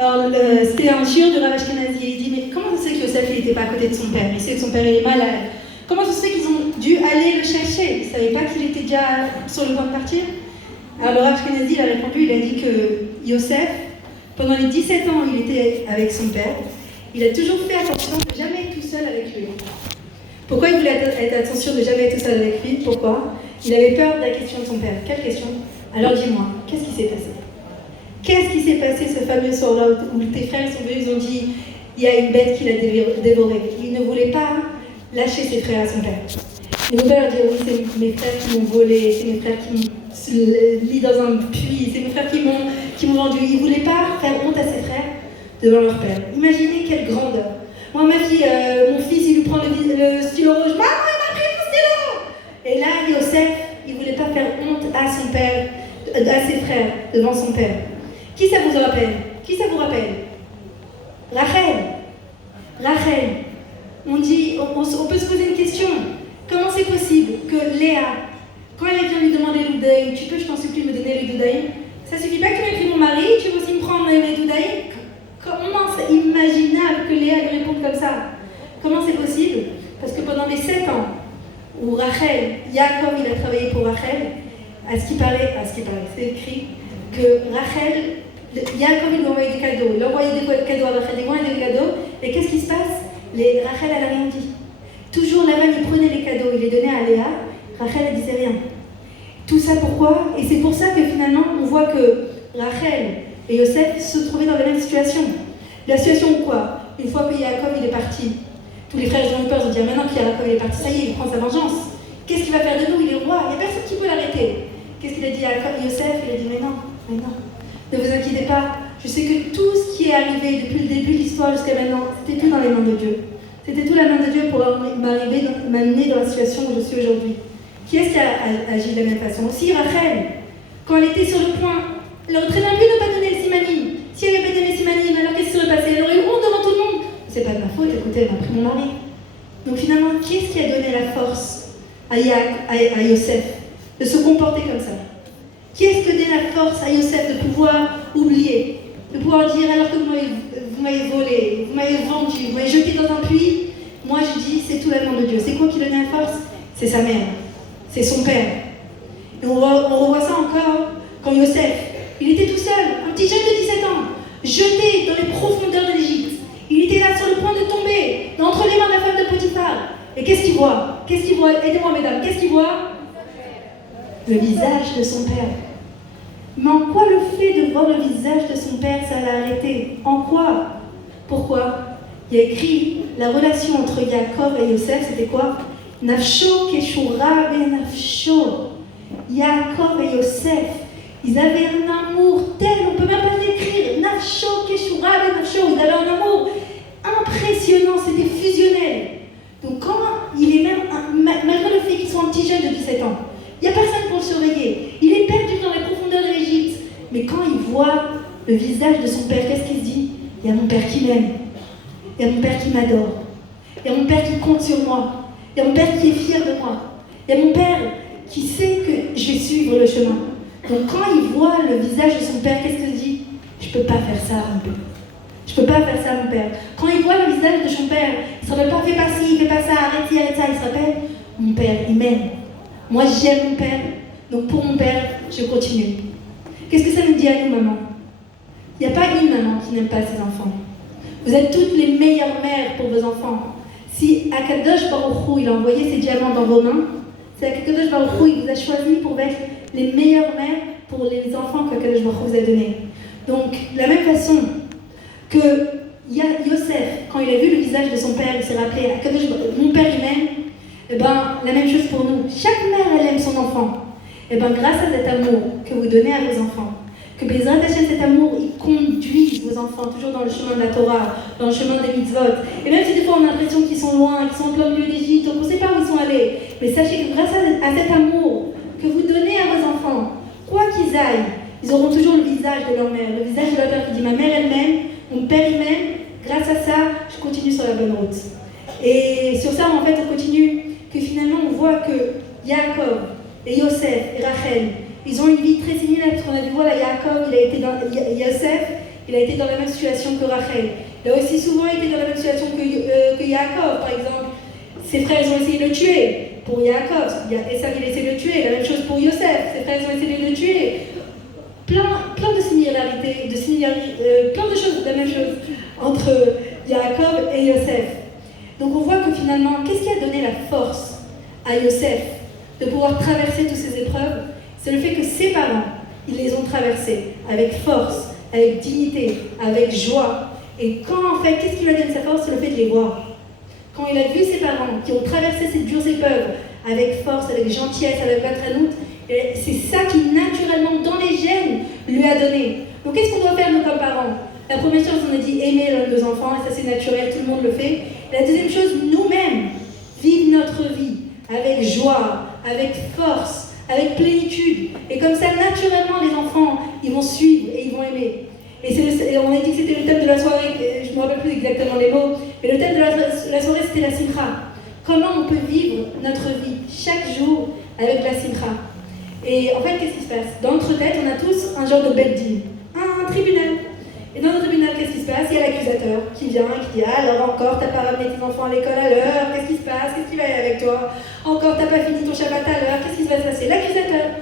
Alors, c'était un shiur de Rav Ashkenazi. Il dit, mais comment ça se fait que Yosef n'était pas à côté de son père? Il sait que son père est malade. Comment ça se fait qu'ils ont dû aller le chercher? Ils ne savaient pas qu'il était déjà sur le point de partir? Alors, le Rav Ashkenazi, il a répondu, il a dit que Yosef, pendant les 17 ans, il était avec son père. Il a toujours fait attention de jamais être tout seul avec lui. Pourquoi il voulait être attention de jamais être tout seul avec lui? Pourquoi? Il avait peur de la question de son père. Quelle question? Alors dis-moi, qu'est-ce qui s'est passé? Qu'est-ce qui s'est passé ce fameux soir-là où tes frères sont venus, ils ont dit il y a une bête qui l'a dévoré. Il ne voulait pas lâcher ses frères à son père. Il ne voulait pas leur dire oui, c'est mes frères qui m'ont volé, c'est mes frères qui m'ont mis dans un puits, c'est mes frères qui m'ont vendu. Il ne voulait pas faire honte à ses frères devant leur père. Imaginez quelle grandeur. Moi, ma fille, mon fils, il lui prend le stylo rouge. Maman, il m'a pris mon stylo! Et là, Yosef, il ne voulait pas faire honte à son père, à ses frères, devant son père. Qui ça vous rappelle? Qui ça vous rappelle? Rachel. Rachel. On peut se poser une question. Comment c'est possible que Léa, quand elle vient lui demander l'oudaïm, tu peux, je t'en supplie, me donner l'oudaïm? Ça suffit pas que tu m'aies pris mon mari, tu veux aussi me prendre les l'oudaïm? Comment c'est imaginable que Léa lui réponde comme ça? Comment c'est possible? Parce que pendant les 7 ans où Yaakov il a travaillé pour Rachel, à ce qui paraît, c'est écrit que Rachel, Yaakov il lui envoyait des cadeaux, il envoyait des cadeaux à Rachel, il envoyait des cadeaux, et qu'est-ce qui se passe? Rachel elle n'a rien dit. Toujours la même, il prenait les cadeaux, il les donnait à Léa, Rachel elle disait rien. Tout ça pourquoi? Et c'est pour ça que finalement on voit que Rachel et Yosef se trouvaient dans la même situation. La situation où quoi? Une fois que Yaakov il est parti, tous les frères ont eu peur, ils ont dit maintenant que Yaakov il est parti, ça y est, il prend sa vengeance. Qu'est-ce qu'il va faire de nous? Il est roi, il n'y a personne qui peut l'arrêter. Qu'est-ce qu'il a dit à Yosef? Il a dit mais non, ne vous inquiétez pas, je sais que tout ce qui est arrivé depuis le début de l'histoire jusqu'à maintenant, c'était tout dans les mains de Dieu. C'était tout la main de Dieu pour m'amener dans la situation où je suis aujourd'hui. Qui est-ce qui a agi de la même façon? Aussi Rachel, quand elle était sur le point, elle aurait très bien pu ne pas donner le simanim. Si elle n'avait pas donné le simanim, alors qu'est-ce qui serait passé? Elle aurait eu honte devant tout le monde. C'est pas de ma faute, écoutez, elle m'a pris mon mari. Donc finalement, qui est-ce qui a donné la force à Yosef de se comporter comme ça? Qui est-ce qui a donné la force à Yosef de pouvoir oublier, de pouvoir dire alors que vous m'avez volé, vous m'avez vendu, vous m'avez jeté dans un puits? Moi je dis c'est tout l'amour de Dieu. C'est quoi qui donnait la force? C'est sa mère, c'est son père. Et on revoit ça encore quand Yosef, il était tout seul, un petit jeune de 17 ans, jeté dans les profondeurs de l'Égypte. Il était là sur le point de tomber, entre les mains de la femme de Potiphar. Et qu'est-ce qu'il voit? Qu'est-ce qu'il voit? Aidez-moi mesdames, qu'est-ce qu'il voit? Le visage de son père. Mais en quoi le fait de voir le visage de son père, ça l'a arrêté? En quoi? Pourquoi? Il y a écrit la relation entre Yaakov et Yosef, c'était quoi? Nafsho keshura be nafsho. Yaakov et Yosef, ils avaient un amour tel, on ne peut même pas décrire. Nafsho keshura be nafsho, ils avaient un amour impressionnant, c'était fusionnel. Donc quand il est même, malgré le fait qu'ils sont un petit jeune de 17 ans, il n'y a personne pour le surveiller. Il est perdu dans les profondeurs de l'Égypte. Mais quand il voit le visage de son père, qu'est-ce qu'il se dit? Il y a mon père qui m'aime. Il y a mon père qui m'adore. Il y a mon père qui compte sur moi. Il y a mon père qui est fier de moi. Il y a mon père qui sait que je vais suivre le chemin. Donc quand il voit le visage de son père, qu'est-ce qu'il se dit? Je ne peux pas faire ça, mon père. Je ne peux pas faire ça, mon père. Quand il voit le visage de son père, il ne se rappelle pas, fais pas ci, fais pas ça, arrête ça. Il se rappelle, mon père, il m'aime. Moi, j'aime mon père, donc pour mon père, je continue. Qu'est-ce que ça nous dit à nous, maman? Il n'y a pas une maman qui n'aime pas ses enfants. Vous êtes toutes les meilleures mères pour vos enfants. Si Akadosh Baruch Hu, il a envoyé ses diamants dans vos mains, c'est Akadosh Baruch Hu, il vous a choisi pour être les meilleures mères pour les enfants qu'Akadosh Baruch Hu vous a donnés. Donc, de la même façon que Yosef, quand il a vu le visage de son père, il s'est rappelé, mon père il m'aime. Eh bien, la même chose pour nous. Chaque mère, elle aime son enfant. Eh bien, grâce à cet amour que vous donnez à vos enfants, que Bezrat Hashem, cet amour, il conduit vos enfants toujours dans le chemin de la Torah, dans le chemin des mitzvot. Et même si des fois on a l'impression qu'ils sont loin, qu'ils sont en plein milieu d'Égypte, on ne sait pas où ils sont allés. Mais sachez que grâce à cet amour que vous donnez à vos enfants, quoi qu'ils aillent, ils auront toujours le visage de leur mère, le visage de leur père qui dit ma mère elle m'aime, mon père il m'aime, grâce à ça, je continue sur la bonne route. Et sur ça, en fait, on continue que finalement on voit que Yaakov et Yosef et Rachel, ils ont une vie très similaire, parce qu'on a dit voilà, Yaakov, il a été dans Yosef, il a été dans la même situation que Rachel. Il a aussi souvent été dans la même situation que Yaakov, par exemple. Ses frères ont essayé de le tuer. Pour Yaakov, Esav il a essayé de le tuer. La même chose pour Yosef, ses frères ont essayé de le tuer. Plein de similarités, plein de choses, la même chose entre Yaakov et Yosef. Donc on voit que finalement, qu'est-ce qui a donné la force à Yosef de pouvoir traverser toutes ces épreuves? C'est le fait que ses parents, ils les ont traversées avec force, avec dignité, avec joie. Et quand en fait, qu'est-ce qui lui a donné sa force? C'est le fait de les voir. Quand il a vu ses parents qui ont traversé ces dures épreuves avec force, avec gentillesse, avec batranout, c'est ça qui naturellement dans les gènes lui a donné. Donc qu'est-ce qu'on doit faire nous comme parents? La première chose, on a dit aimer l'un de nos enfants, et ça c'est naturel, tout le monde le fait. La deuxième chose, nous-mêmes, vivre notre vie avec joie, avec force, avec plénitude. Et comme ça, naturellement, les enfants, ils vont suivre et ils vont aimer. Et on a dit que c'était le thème de la soirée, je ne me rappelle plus exactement les mots, mais le thème de la soirée, c'était la simcha. Comment on peut vivre notre vie chaque jour avec la simcha. Et en fait, qu'est-ce qui se passe? Dans notre tête, on a tous un genre de bed-din, un tribunal. Et dans le tribunal, qu'est-ce qui se passe? Il y a l'accusateur qui vient et qui dit alors encore, t'as pas ramené tes enfants à l'école à l'heure, qu'est-ce qui se passe? Qu'est-ce qui va y aller avec toi? Encore, t'as pas fini ton Shabbat à l'heure, qu'est-ce qui se va se passer? L'accusateur.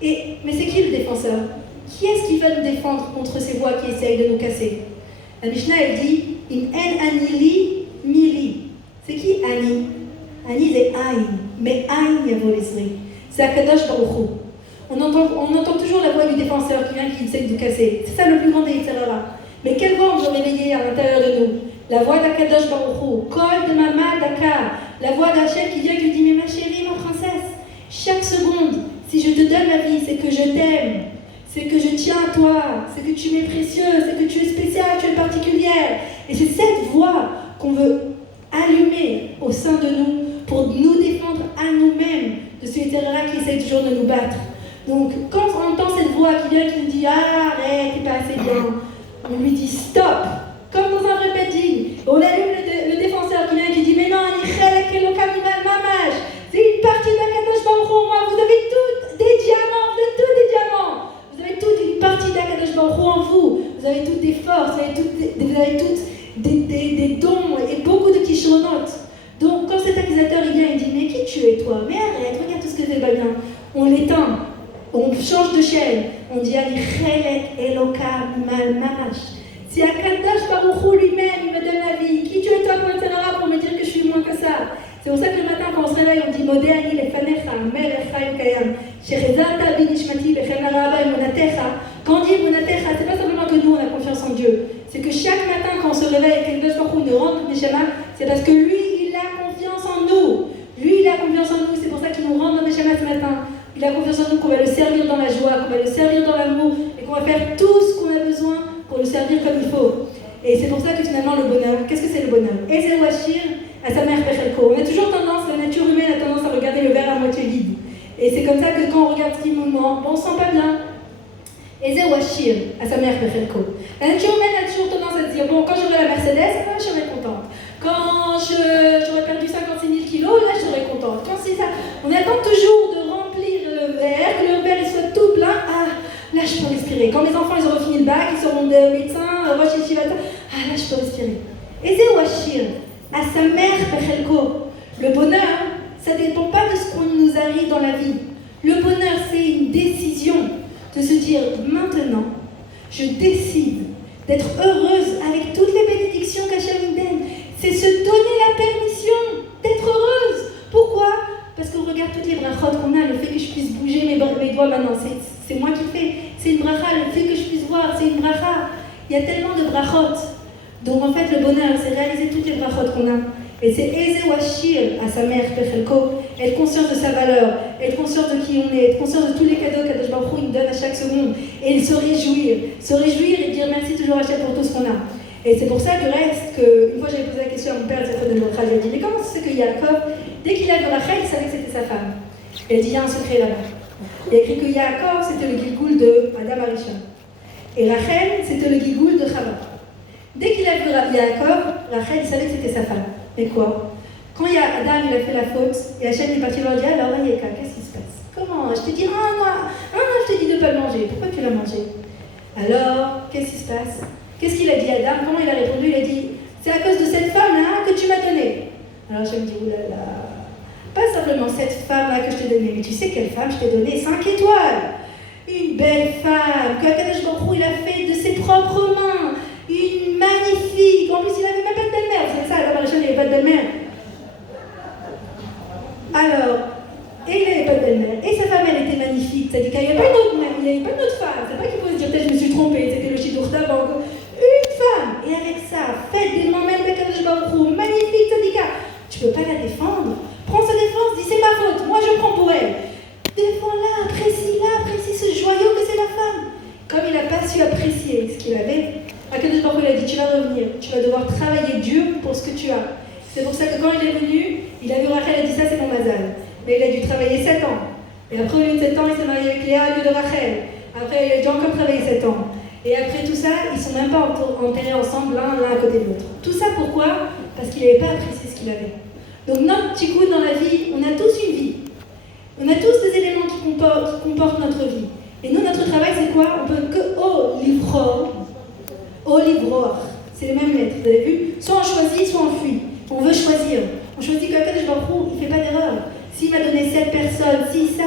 Mais c'est qui le défenseur? Qui est-ce qui va nous défendre contre ces voix qui essayent de nous casser? La Mishnah, elle dit In en anili mili. C'est qui Ani? Ani, c'est Aïn. Mais Aïn, Yavolesri. C'est Akadosh Baruch Hu. On entend toujours la voix du défenseur qui vient, qui essaie de nous casser. C'est ça le plus grand des Yitzhara. Mais quelle voix on veut réveiller à l'intérieur de nous? La voix d'Akadosh Baruch Hu. Kol de Mama Dakar. La voix d'Hachem qui vient, qui lui dit mais ma chérie, ma princesse, chaque seconde, si je te donne la vie, c'est que je t'aime. C'est que je tiens à toi, c'est que tu m'es précieux, c'est que tu es spéciale, tu es particulière. Et c'est cette voix qu'on veut allumer au sein de nous pour nous défendre à nous-mêmes de ce terrain qui essaie toujours de nous battre. Donc, quand on entend cette voix qui vient, qui nous dit « Arrête, t'es pas assez bien », on lui dit « Stop !» Comme dans un vrai bedding. On allume le défenseur qui vient, qui dit « Mais non, mamage, c'est une partie de la Kadosh Baruch Hu, moi, vous avez toutes des diamants, vous êtes tous des diamants. Vous avez toute une partie d'Akadosh Baruch Hu en vous. Vous avez toutes des forces, vous avez toutes des dons et beaucoup de kishonotes. Donc quand cet accusateur il vient, il dit mais qui tu es toi? Mais arrête, regarde tout ce que tu fais pas bien. On l'éteint, on change de chaîne. On dit Ali Chelek Elokam Mal Mamash. C'est Akadosh Baruch Hu lui-même, il me donne la vie. Qui tu es toi pour me dire que je suis moins que ça? C'est pour ça que le matin, quand on se réveille, on dit Modéani lefanecha, melech chayim kayam, shechezata bi nishmati bechem araba emunatecha. Quand on dit emunatecha, c'est pas simplement que nous on a confiance en Dieu. C'est que chaque matin, quand on se réveille et que Akadosh Baruch Hu nous rend notre neshama, c'est parce que lui, il a confiance en nous. Lui, il a confiance en nous. C'est pour ça qu'il nous rend notre neshama ce matin. Il a confiance en nous qu'on va le servir dans la joie, qu'on va le servir dans l'amour et qu'on va faire tout ce qu'on a besoin pour le servir comme il faut. Et c'est pour ça que finalement le bonheur, qu'est-ce que c'est le bonheur? Ezel Washir à sa mère Pechelko. On a toujours tendance, la nature humaine a tendance à regarder le verre à moitié vide. Et c'est comme ça que quand on regarde ce qui nous manque, on ne se sent pas bien. Ezel Washir à sa mère Pechelko. La nature humaine a toujours tendance à se dire bon, quand j'aurai la Mercedes, là, je serai contente. Quand j'aurai perdu 56 000 kilos, là, je serai contente. Quand c'est ça, on attend toujours de remplir le verre, que le verre il soit tout plein. Ah, là, je peux respirer. Quand mes enfants ils auront fini le bac, ils seront médecins, Rosh Yeshiva, ah, là, je peux respirer. Ezel Washir à sa mère Pechelko. Le bonheur, ça ne dépend pas de ce qu'on nous arrive dans la vie. Le bonheur, c'est une décision de se dire maintenant, je décide d'être heureuse avec toutes les bénédictions qu'Hachem me donne. C'est se donner la permission d'être heureuse. Pourquoi? Parce qu'on regarde toutes les brachot qu'on a, le fait que je puisse bouger mes doigts maintenant, c'est moi qui fais. C'est une bracha, le fait que je puisse voir, c'est une bracha. Il y a tellement de brachot. Donc en fait, le bonheur, c'est réaliser toutes les brachot qu'on a. Et c'est Eze Washir à sa mère, Pechelko, être consciente de sa valeur, être consciente de qui on est, être consciente de tous les cadeaux qu'Akadosh Baruch Hu nous donne à chaque seconde, et se réjouir et dire merci toujours à Hachem pour tout ce qu'on a. Et c'est pour ça que reste que, une fois j'avais posé la question à mon père, cette fois de l'autre, j'ai dit mais comment c'est que Yaakov, dès qu'il a vu Rachel, il savait que c'était sa femme. Et elle dit il y a un secret là-bas. Il a écrit que Yaakov c'était le Gilgoul de Adam Arishon. Et Rachel c'était le Gilgoul de Chava. Dès qu'il a vu Yaakov, Rachel il savait que c'était sa femme. Mais quoi? Quand Adam il a fait la faute, et Hachem est parti leur dire alors Yeka, qu'est-ce qui se passe? Comment? Je te dis je t'ai dit de ne pas le manger. Pourquoi tu l'as mangé? Alors, qu'est-ce qui se passe? Qu'est-ce qu'il a dit Adam? Comment il a répondu? Il a dit, c'est à cause de cette femme-là que tu m'as donnée. Alors je me dis, oulala, pas simplement cette femme-là que je t'ai donnée, mais tu sais quelle femme je t'ai donnée? 5 étoiles. Une belle femme que Akadosh Baruch Hu, il a fait de ses propres mains. Une magnifique. En plus, il n'avait même pas de belle-mère. C'est ça, alors Rachel, il n'avait pas de belle-mère. Alors, et il n'avait pas de belle-mère. Et sa femme, elle était magnifique. C'est-à-dire qu'il n'y avait pas une autre mère, il n'y avait pas une autre femme. C'est pas qu'il pouvait se dire, peut-être je me suis trompée, c'était le Shidur d'avant. Une femme. Et avec ça, faite des mains même d'Akadosh Baruch Hu, magnifique, Tzadika. Tu ne peux pas la défendre. Prends sa défense, dis c'est ma faute, moi je prends pour elle. Défends-la, apprécie ce joyau que c'est la femme. Comme il n'a pas su apprécier ce qu'il avait, Akadosh Baruch Hu, il a dit, tu vas revenir, tu vas devoir travailler dur pour ce que tu as. C'est pour ça que quand il est venu, il a vu Rachel, il a dit, ça c'est mon mazal. Mais il a dû travailler 7 ans. Et après, au lieu de 7 ans, il s'est marié avec Léa au lieu de Rachel. Après, il a dû encore travailler 7 ans. Et après tout ça, ils ne sont même pas enterrés ensemble, l'un à côté de l'autre. Tout ça pourquoi? Parce qu'il n'avait pas apprécié ce qu'il avait. Donc notre tikkun dans la vie, on a tous une vie. On a tous des éléments qui comportent notre vie. Et nous, notre travail, c'est quoi? On peut que au livror. C'est les mêmes lettres, vous avez vu? Soit on choisit, soit on fuit. On veut choisir. On choisit que Akadosh Baruch Hu, il ne fait pas d'erreur. S'il m'a donné cette personne, si ça,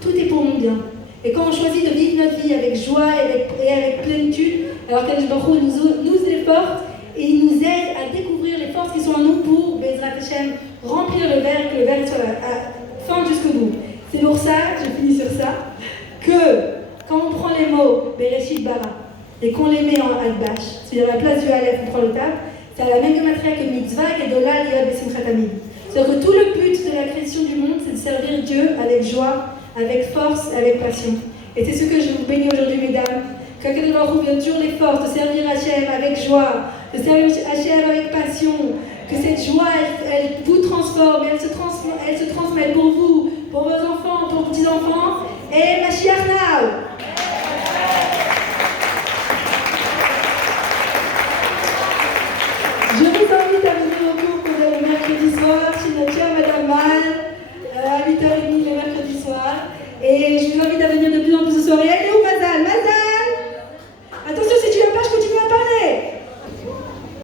tout est pour mon bien. Et quand on choisit de vivre notre vie avec joie et avec plénitude, alors qu'Akadosh Baruch Hu nous efforce et il nous aide à découvrir les forces qui sont en nous pour, Bezrat Hashem, remplir le verre et que le verre soit à fin jusqu'au bout. C'est pour ça, je finis sur ça, que quand on prend les mots Bereshit Bara et qu'on les met en Adbash, c'est-à-dire à la place du Aleph, on prend le Tav, c'est à la même gematria que Mitzvah et Dola Liot Besimchat Tamid. C'est-à-dire que tout le but de la création du monde, c'est de servir Dieu avec joie, avec force et avec passion. Et c'est ce que je vous bénis aujourd'hui, mesdames. Qu'Akadosh Baruch Hu donne toujours les forces de servir Hachem avec joie, de servir Hachem avec passion, que cette joie, elle vous transforme, elle se transmet pour vous, pour vos enfants, pour vos petits-enfants. Et Mashiach Now!